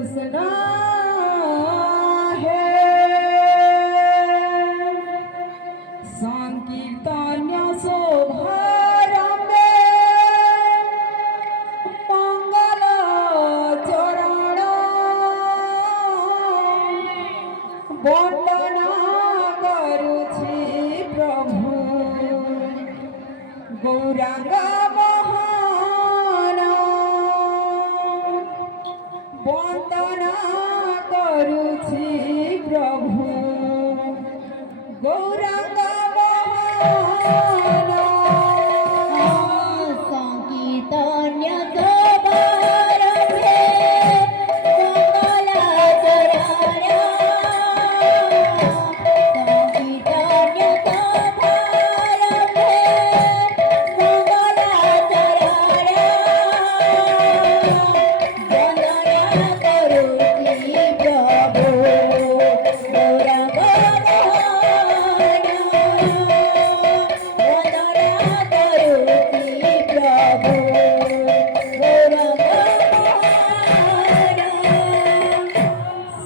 कृष्ण हे संकीर्तन्य शोभारम्भे मंगल चरण वंदना करुछि प्रभु गौरांग मोहन वंदना करुछि प्रभु गौरांग मोहन संकीर्तन्य शोभारम्भे मंगलाचरण संकीर्तन्य शोभारम्भे मंगलाचरण वंदना करुछि प्रभु गौरांग मोहन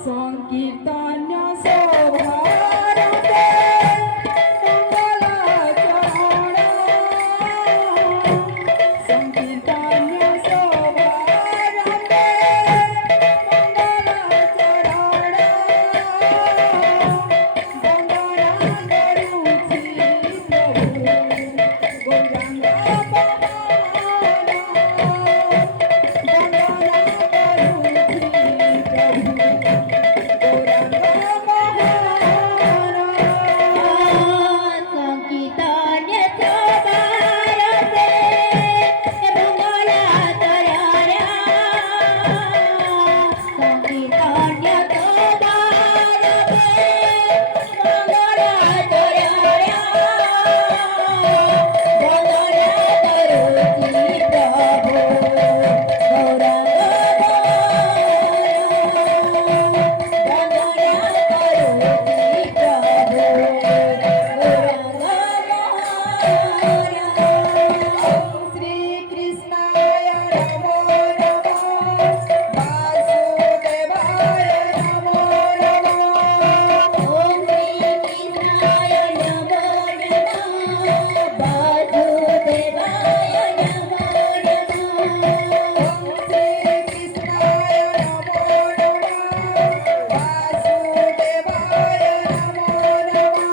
संकीर्तन्य शोभारम्भे मंगलाचरण संकीर्तन्य शोभारम्भे मंगलाचरण वंदना करुछि प्रभु गौरांग संकीर्तन्य शोभारम्भे मंगलाचरण संकीर्तन्य शोभारम्भे मंगलाचरण वंदना करुछि प्रभु गौरांग श्री कृष्णाय नमो नमः वासुदेवाय नमो नमः ओम श्री कृष्णाय नमो नमः वासुदेवाय नमो नमः ओम श्री कृष्णाय नमो नमः वासुदेवाय नमो नमः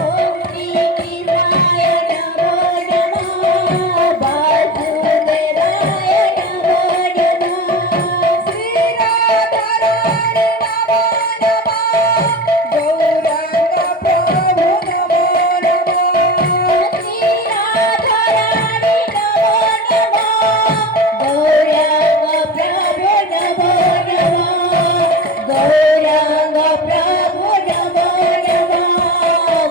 ओम श्री कृष्णाय नमो नमः वासुदेवाय नमो नमः श्री राधारानी नमो नमः गौरांग प्रभु नमो नमः श्री राधारानी नमो नमः गौरांग प्रभु नमो नमः गौरांग प्रभु नमो नमः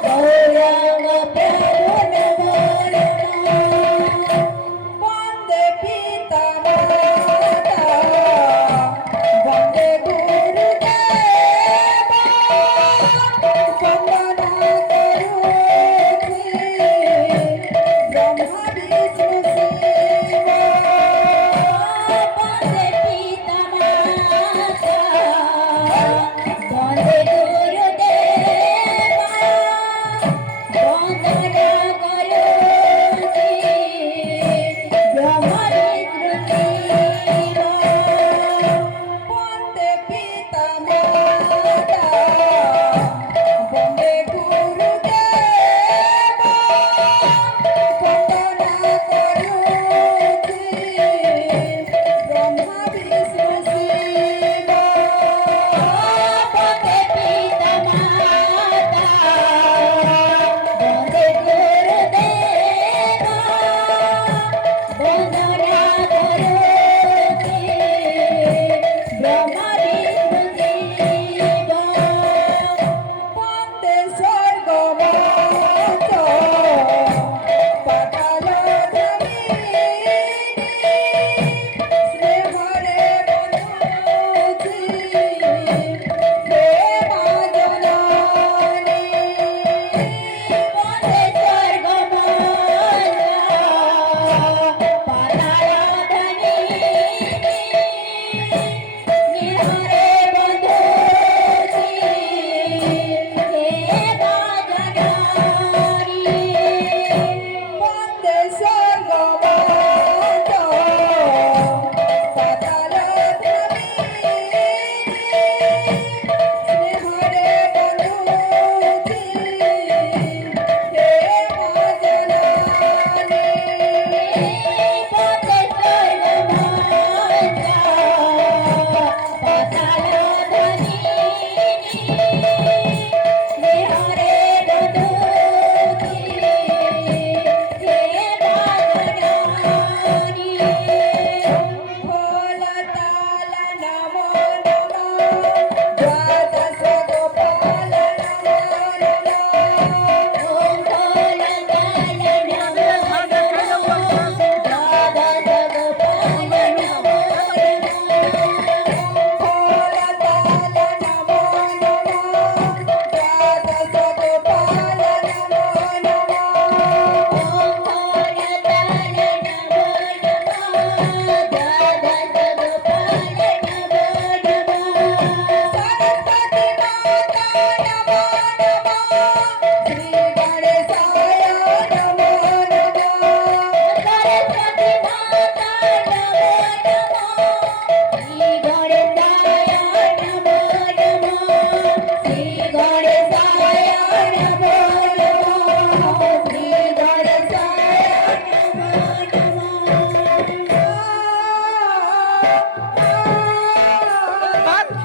गौरांग प्रभु नमो नमः वंदे पिता माता वंदे गुरुदेव वंदना करुछि ब्रह्मा विष्णु शिव वंदे पिता माता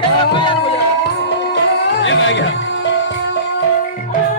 क्या भजन भजन ये आ गया